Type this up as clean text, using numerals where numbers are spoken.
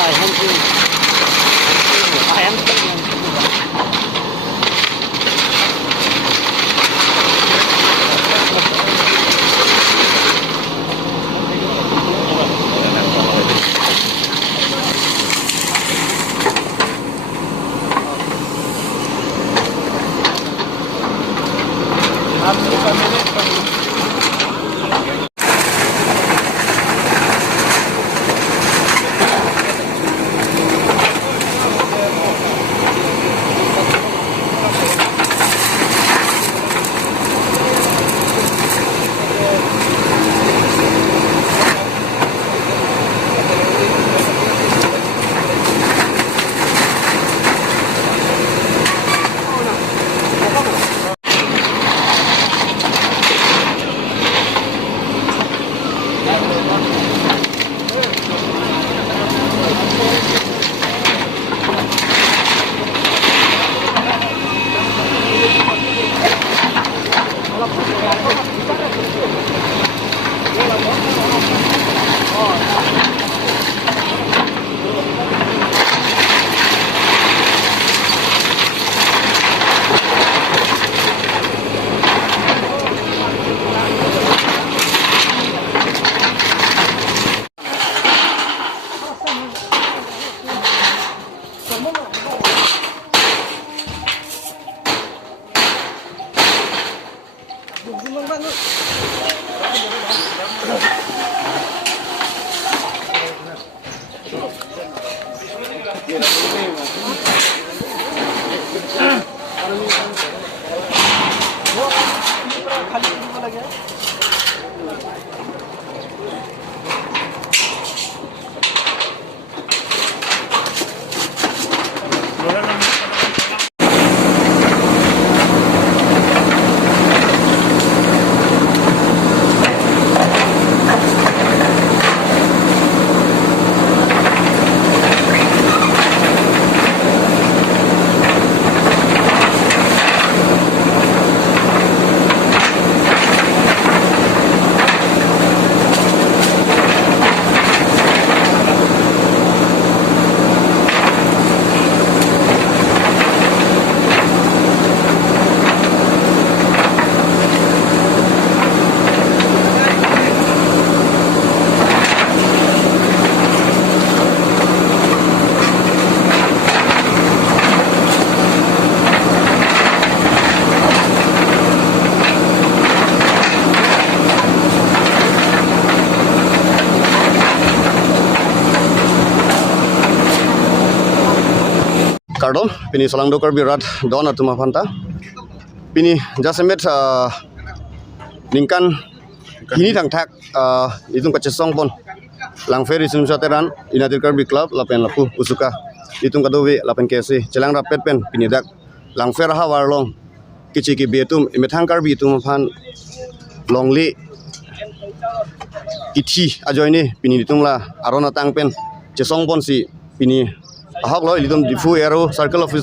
lại không chịu em Kardon, pini salang dokar birat don atuma phanta. Pini jasemet ningkan kini thang thak itung kacesong pon. Lang feri sum sateran United Karbi Club lapen lapu usuka. Itung kadowi lapen KC. Celang rapet pen pini dak. Lang fer hawar long. Kici ki betum imethang karbi itung phan longli ithi ajoini pini itung la arona tang pen cesong pon si pini ahok loy lidom difu ero circle office